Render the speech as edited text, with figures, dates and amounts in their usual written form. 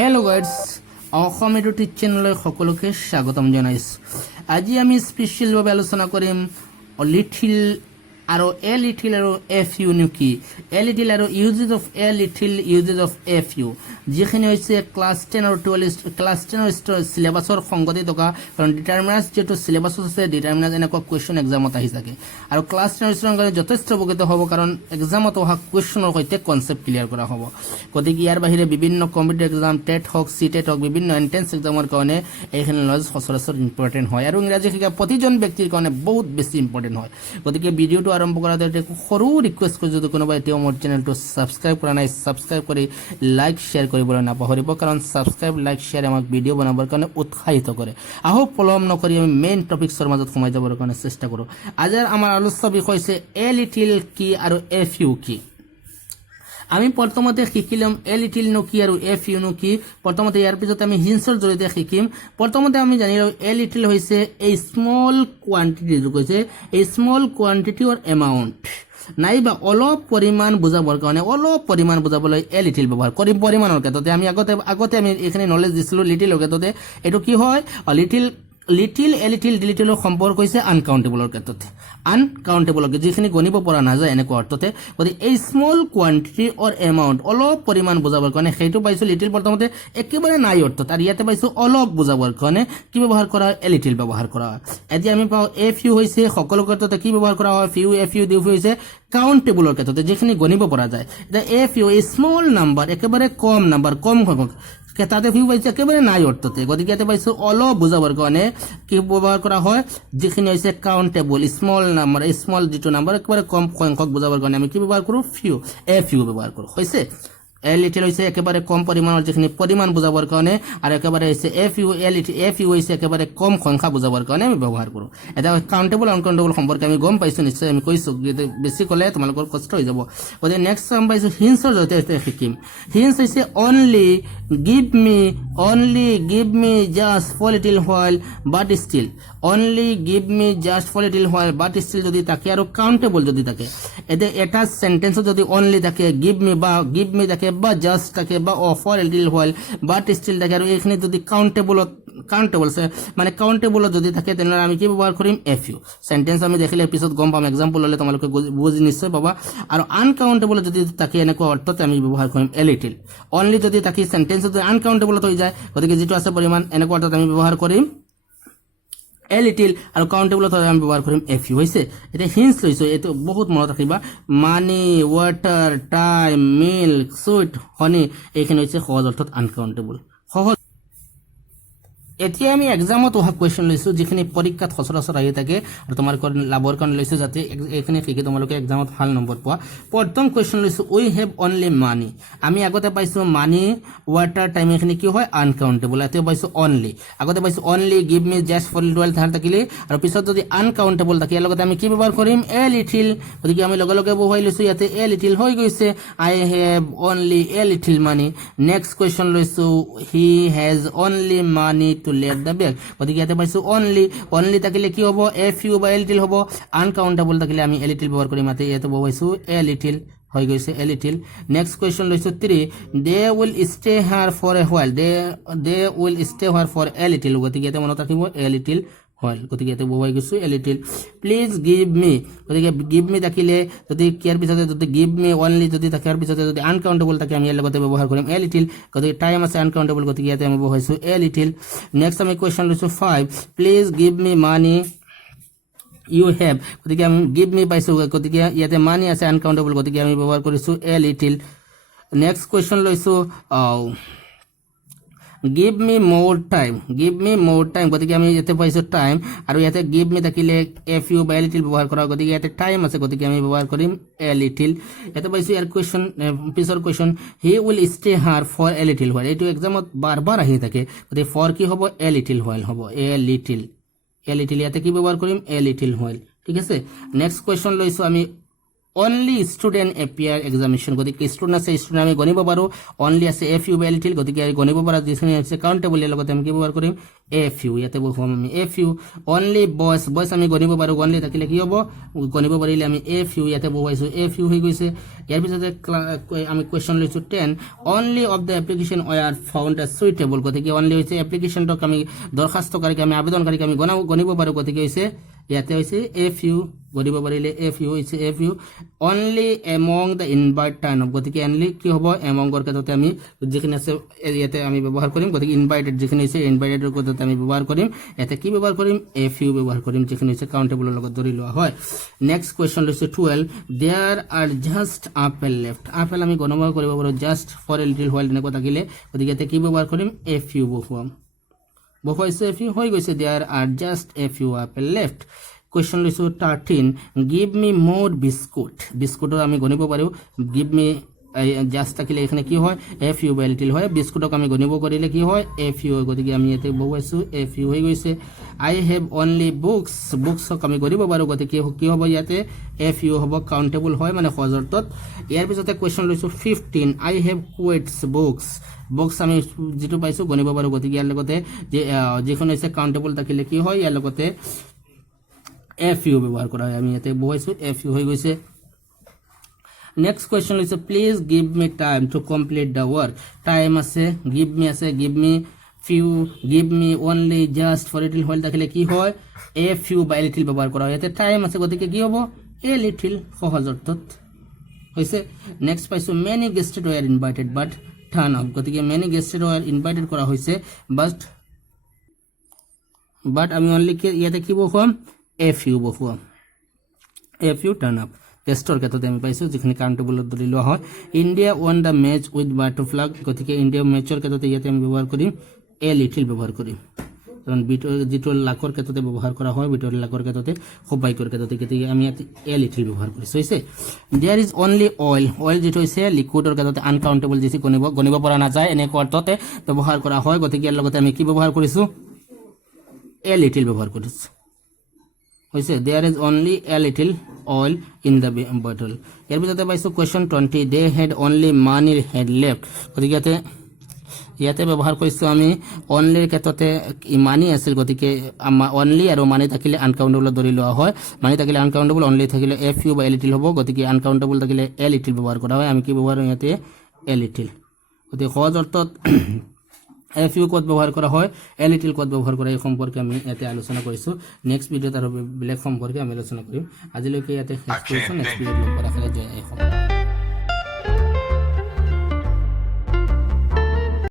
Hello' guides, Assam edtech চেনেললৈ সকলোকে স্বাগতম জনাইছোঁ। আজি আমি স্পেচিয়েলভাৱে আলোচনা কৰিম লিটিল আৰু এফ ইউ নো কি। লিটিল আৰু uses of little, uses of F U, যিখিনি হৈছে ক্লাছ 10 আৰু 12 চিলেবাছৰ সংগতি থকা। কাৰণ ডিটাৰমিনাৰ্ছ যিহেতু চিলেবাছত আছে, ডিটাৰমিনাৰ্ছ এনেকুৱা কুৱেশ্যন এক্সামত আহি থাকে আৰু ক্লাছ 10 ষ্টুডেণ্টসকলে যথেষ্ট উপকৃত হ'ব, কাৰণ এক্সামত অহা কুৱেশ্যনৰ সৈতে কনচেপ্ট ক্লিয়াৰ কৰা হ'ব। গতিকে ইয়াৰ বাহিৰে বিভিন্ন কম্পিটিটিভ এক্সাম, টেট হওক, চিটেট হওক, বিভিন্ন এণ্ট্ৰেন্স এক্সামৰ কাৰণে এইখিনি নলেজ সচৰাচৰ ইম্পৰ্টেণ্ট হয় আৰু ইংৰাজী শিকা প্ৰতিজন ব্যক্তিৰ কাৰণে বহুত বেছি ইম্পৰ্টেণ্ট হয়। গতিকে ভিডিঅ'টো আৰম্ভ কৰাতে সৰু ৰিকুৱেষ্ট কৰি যদি কোনোবাই এতিয়াও মোৰ চেনেলটো ছাবস্ক্ৰাইব কৰা নাই, ছাবস্ক্ৰাইব কৰি লাইক শ্বেয়াৰ কৰিবলৈ নাপাহৰিব, কাৰণ ছাবস্ক্ৰাইব লাইক শ্বেয়াৰ আমাক ভিডিঅ' বনাবৰ কাৰণে উৎসাহিত কৰে। আহক পলম নকৰি আমি মেইন টপিকছৰ মাজত সোমাই যাবৰ কাৰণে চেষ্টা কৰোঁ। আজিৰ আমাৰ আলোচ্য বিষয় হৈছে লিটিল কি আৰু এফ ইউ কি। আমি প্ৰথমতে শিকি ল'ম লিটিল নো কি আৰু এফ ইউ নো কি। প্ৰথমতে ইয়াৰ পিছত আমি হিন্টছৰ জৰিয়তে শিকিম। প্ৰথমতে আমি জানি লওঁ লিটিল হৈছে এই স্মল কোৱান্টিটি, যোগ হৈছে এই স্মল কোৱান্টিটি অৰ এমাউণ্ট, নাইবা অলপ পৰিমাণ বুজাবৰ কাৰণে, অলপ পৰিমাণ বুজাবলৈ লিটিল ব্যৱহাৰ কৰিম। পৰিমাণৰ ক্ষেত্ৰতে আমি আগতে আমি এইখিনি নলেজ দিছিলোঁ। লিটিলৰ ক্ষেত্ৰতে এইটো কি হয়, লিটিলৰ সম্পৰ্ক হৈছে আনকাউণ্টেবলৰ ক্ষেত্ৰতে, আনকাউণ্টেবলক যিখিনি গণিব পৰা নাযায় এনেকুৱা অৰ্থতে। গতিকে এই স্মল কোৱান্টিটি অৰ এমাউণ্ট, অলপ পৰিমাণ বুজাবৰ কাৰণে সেইটো পাইছোঁ লিটিল প্ৰথমতে একেবাৰে নাই অৰ্থত, আৰু ইয়াতে পাইছোঁ অলপ বুজাবৰ কাৰণে কি ব্যৱহাৰ কৰা হয়, লিটিল ব্যৱহাৰ কৰা হয়। এতিয়া আমি পাওঁ এফ ইউ হৈছে সকলো ক্ষেত্ৰতে কি ব্যৱহাৰ কৰা হয়, এফ ইউ হৈছে কাউণ্টেবলৰ ক্ষেত্ৰতে যিখিনি গণিব পৰা যায়। এতিয়া এফ ইউ এই স্মল নাম্বাৰ, একেবাৰে কম নাম্বাৰ, কম সংখ্যক, তাতে ভিউ পাইছোঁ একেবাৰে নাই অৰ্থতে। গতিকে ইয়াতে পাইছোঁ অলপ বুজাবৰ কাৰণে কি ব্যৱহাৰ কৰা হয়, যিখিনি হৈছে কাউণ্টেবল স্মল নাম্বাৰ, স্মল যিটো নাম্বাৰ একেবাৰে কম সংখ্যক বুজাবৰ কাৰণে আমি কি ব্যৱহাৰ কৰোঁ, এফ ইউ ব্যৱহাৰ কৰোঁ। হৈছে লিটিল হৈছে একেবাৰে কম পৰিমাণৰ যিখিনি পৰিমাণ বুজাবৰ কাৰণে, আৰু একেবাৰে হৈছে এফ ইউ হৈছে একেবাৰে কম সংখ্যা বুজাবৰ কাৰণে আমি ব্যৱহাৰ কৰোঁ। এটা কাউণ্টেবল আনকাউণ্টেবল সম্পৰ্কে আমি গম পাইছোঁ, নিশ্চয় আমি কৈছোঁ, বেছি ক'লে তোমালোকৰ কষ্ট হৈ যাব। গতিকে নেক্সট গম পাইছোঁ হিন্টছৰ জৰিয়তে শিকিম। হিন্টছ হৈছে only give me just for little while but still, only give me just for little while but still যদি থাকে আৰু কাউণ্টেবল যদি থাকে, এতিয়া এটা সেন্টেন্সত যদি অনলি থাকে, give me থাকে বা জাস্ট থাকে বা for little while but still থাকে, আৰু এইখিনি যদি কাউণ্টেবল মানে কাউণ্টেবলত যদি থাকে, তেনেহ'লে আমি কি ব্যৱহাৰ কৰিম, এফ ইউ। সেন্টেন্স আমি দেখিলে পিছত গম পাম, এক্সাম্পল হ'লে তোমালোকে বুজি নিশ্চয় পাবা। আৰু আনকাউণ্টেবলত যদি থাকে এনেকুৱা অৰ্থতে আমি ব্যৱহাৰ কৰিম লিটিল। অনলি যদি থাকে, সেন্টেন্স যদি আনকাউণ্টেবলত হৈ যায়, গতিকে যিটো আছে পৰিমাণ, এনেকুৱা অৰ্থত আমি ব্যৱহাৰ কৰিম লিটিল, আৰু কাউণ্টেবলত আমি ব্যৱহাৰ কৰিম এফ ইউ। হৈছে এতিয়া হিন্টছ লৈছোঁ, এইটো বহুত মনত ৰাখিবা। মানি, ৱাটাৰ, টাইম, মিল্ক, চুইট, হনি, এইখিনি হৈছে সহজ অৰ্থত আনকাউণ্টেবল। সহজ। এতিয়া আমি এক্সামত অহা কুৱেশ্যন লৈছোঁ, যিখিনি পৰীক্ষাত সচৰাচৰ আহি থাকে আৰু তোমালোকৰ লাভৰ কাৰণে লৈছোঁ, যাতে এইখিনি শিকি তোমালোকে এক্সামত ভাল নম্বৰ পোৱা। প্ৰথম কুৱেশ্যন লৈছোঁ, উই হেভ অনলি মানি। আমি আগতে পাইছোঁ মানি, ৱাটাৰ, টাইম, এইখিনি কি হয়, আনকাউণ্টেবল। এতিয়া পাইছোঁ অনলি, আগতে পাইছোঁ only, give me just for little থাকিলে, আৰু পিছত যদি আনকাউণ্টেবল থাকে, ইয়াৰ লগতে আমি কি ব্যৱহাৰ কৰিম, লিটিল। গতিকে আমি লগে লগে বহুৱাই লৈছোঁ, ইয়াতে লিটিল হৈ গৈছে। আই have only little money. Next question লৈছোঁ, he has only money to let the বেগ। গতিকে ইয়াতে পাইছোঁ অনলি থাকিলে কি হ'ব, এফ ইউ বা লিটিল হ'ব। আনকাউণ্টেবল থাকিলে আমি লিটিল ব্যৱহাৰ কৰিম। ইয়াতে বহুৱাইছোঁ লিটিল, হৈ গৈছে লিটিল। নেক্সট কুৱেশ্যন লৈছোঁ 3, they will stay here for a while. They will stay here for little. গতিকে ইয়াতে মনত ৰাখিব লিটিল হোৱাইল। গতিকে ইয়াতে বহুৱাই গৈছোঁ লিটিল। প্লিজ গিভ মি, গতিকে গিভ মি থাকিলে যদি ইয়াৰ পিছতে যদি গিভ মি অনলি যদি থাকে, ইয়াৰ পিছতে যদি আনকাউণ্টেবল থাকে, আমি ইয়াৰ লগতে ব্যৱহাৰ কৰিম লিটিল। গতিকে টাইম আছে আনকাউণ্টেবল, গতিকে ইয়াতে আমি বহুৱাইছোঁ লিটিল। নেক্সট আমি কুৱেশ্যন লৈছোঁ 5, please give me money you have. গতিকে আমি গিভ মি পাইছোঁ, গতিকে ইয়াতে মানি আছে আনকাউণ্টেবল, গতিকে আমি ব্যৱহাৰ কৰিছোঁ লিটিল। নেক্সট কুৱেশ্যন লৈছোঁ গিভ মি মোৰ টাইম, গতিকে আমি ইয়াতে পাইছোঁ টাইম, আৰু ইয়াতে গিভ মি থাকিলে এফ ইউ বা লিটিল ব্যৱহাৰ কৰা, গতিকে ইয়াতে টাইম আছে, গতিকে আমি ব্যৱহাৰ কৰিম লিটিল। ইয়াতে পাইছোঁ ইয়াৰ কুৱেশ্যন, পিছৰ question, he will stay here for little while. এইটো এক্সামত বাৰ বাৰ আহি থাকে, গতিকে ফৰ কি হ'ব, লিটিল হোৱাইল হ'ব, লিটিল। ইয়াতে কি ব্যৱহাৰ কৰিম, লিটিল হোৱাইল। ঠিক আছে। নেক্সট কুৱেশ্যন লৈছোঁ আমি অনলি ষ্টুডেণ্ট এপিয়াৰ এক্সামিনেশ্যন গতিকে ষ্টুডেণ্ট আছে ষ্টুডেণ্ট আমি গণিব পাৰোঁ অনলি আছে এফ ইউ বাই লিটিল গতিকে গণিব পৰা যিখিনি আছে কাউণ্টেবল ইয়াৰ লগতে আমি কি ব্যৱহাৰ কৰিম এফ ইউ ইয়াতে বহুৱাম আমি F U only boys boys আমি গণিব পাৰোঁ অনলি থাকিলে কি হ'ব গণিব পাৰিলে আমি এফ ইউ ইয়াতে বহুৱাইছোঁ এফ ইউ হৈ গৈছে ইয়াৰ পিছতে আমি কুৱেশ্যন লৈছোঁ 10 only of the application R found a suitable গতিকে অনলি হৈছে এপ্লিকেশ্যনটোক আমি দৰখাস্তকাৰীক আমি আবেদনকাৰীক আমি গণিব পাৰোঁ গতিকে হৈছে ইয়াতে হৈছে এফ ইউ গণিব পাৰিলে এফ ইউ হৈছে F U only among the invite turn of গতিকে অনলি কি হ'ব এমংৰ ক্ষেত্ৰতে আমি যিখিনি আছে ইয়াতে আমি ব্যৱহাৰ কৰিম গতিকে ইনভাইটেড যিখিনি হৈছে ইনভাইটেডৰ ক্ষেত্ৰতে আমি ব্যৱহাৰ কৰিম ইয়াতে কি ব্যৱহাৰ কৰিম এফ ইউ ব্যৱহাৰ কৰিম যিখিনি হৈছে কাউণ্টেবলৰ লগত ধৰি লোৱা হয় নেক্সট কুৱেশ্যন লৈছে 12 there are just apple left apple আমি গণনা কৰিব পাৰোঁ just for a little while এনেকুৱা থাকিলে গতিকে ইয়াতে কি ব্যৱহাৰ কৰিম এফ ইউ বহুৱাম বহুৱাইছে এফ ইউ হৈ গৈছে there are just F U apple left question লৈছোঁ 13 গিভ মি মোৰ বিস্কুট বিস্কুটৰ আমি গণিব পাৰোঁ গিভ মি জাষ্ট থাকিলে এখানে কি হয় এফ ইউ বাই লিটিল হয় বিস্কুটক আমি গণিব কৰিলে কি হয় এফ ইউ গতিকে আমি ইয়াতে বহুৱাইছোঁ এফ ইউ হৈ গৈছে আই হেভ অনলি বুকছ বুকছক আমি গণিব পাৰোঁ গতিকে কি হ'ব ইয়াতে এফ ইউ হ'ব কাউণ্টেবল হয় মানে সহজ অৰ্থত ইয়াৰ পিছতে কুৱেশ্যন লৈছোঁ 15 আই হেভ কুৱেটছ বুকছ বুকছ আমি যিটো পাইছোঁ গণিব পাৰোঁ গতিকে ইয়াৰ লগতে যিখন হৈছে কাউণ্টেবল থাকিলে কি হয় ইয়াৰ লগতে এফ ইউ ব্যৱহাৰ কৰা হয় আমি ইয়াতে বহুৱাইছোঁ এফ ইউ হৈ গৈছে নেক্সট কুৱেশ্যন হৈছে please give me time to complete the work time আছে give me few give me only just for little while থাকিলে কি হয় এফ ইউ বাই লিটিল ব্যৱহাৰ কৰা হয় ইয়াতে টাইম আছে গতিকে কি হ'ব এ লিটিল সহজ অৰ্থত হৈছে নেক্সট পাইছোঁ many guests were invited but turn up গতিকে মেনি গেষ্টেড ৱেৰ ইনভাইটেড কৰা হৈছে বাট আমি অনলি ইয়াতে কি বহুৱাম এফ ইউ বহুৱাম এফ ইউ টাৰ্ণ আপ টেষ্টৰ ক্ষেত্ৰতে আমি পাইছোঁ যিখিনি কাউণ্টেবলত ধৰি লোৱা হয় India won the match with বাটাৰফ্লাগ গতিকে ইণ্ডিয়া মেচৰ ক্ষেত্ৰতে ইয়াতে আমি ব্যৱহাৰ কৰিম এ লিটিল ব্যৱহাৰ কৰিম কাৰণ যিটো লাকৰ ক্ষেত্ৰতে ব্যৱহাৰ কৰা হয় ভিতৰৰ লাকৰ ক্ষেত্ৰতে সৌভাগ্যৰ ক্ষেত্ৰতে গতিকে আমি ইয়াতে এ লিটিল ব্যৱহাৰ কৰিছোঁ হৈছে দেয়াৰ ইজ অনলি অইল যিটো হৈছে লিকুইডৰ ক্ষেত্ৰতে আনকাউণ্টেবল যিটো গণিব পৰা নাযায় এনেকুৱা অৰ্থতে ব্যৱহাৰ কৰা হয় গতিকে ইয়াৰ লগতে আমি কি ব্যৱহাৰ কৰিছোঁ এ লিটিল ব্যৱহাৰ কৰিছোঁ হৈছে there is only a little oil in the bottle ইয়াৰ পিছতে পাইছোঁ question 20 they had only money had left গতিকে ইয়াতে ব্যৱহাৰ কৰিছোঁ আমি অনলিৰ ক্ষেত্ৰতে মানি আছিল গতিকে অনলি আৰু মানি থাকিলে আনকাউণ্টেবলত ধৰি লোৱা হয় মানি থাকিলে আনকাউণ্টেবল অনলি থাকিলে এফ ইউ বা এ লিটিল হ'ব গতিকে আনকাউণ্টেবল থাকিলে এ লিটিল ব্যৱহাৰ কৰা হয় আমি কি ব্যৱহাৰ কৰোঁ ইয়াতে এ লিটিল গতিকে সহজ অৰ্থত এফ ইউ ক'ত ব্যৱহাৰ কৰা হয় এ লিটিল ক'ত ব্যৱহাৰ কৰা এই সম্পৰ্কে আমি ইয়াতে আলোচনা কৰিছোঁ নেক্সট ভিডিঅ'ত আৰু বেলেগ সম্পৰ্কে আমি আলোচনা কৰিম আজিলৈকে ইয়াতে শেষ কৰিছোঁ নেক্সট ভিডিঅ'ত লগ কৰা জয়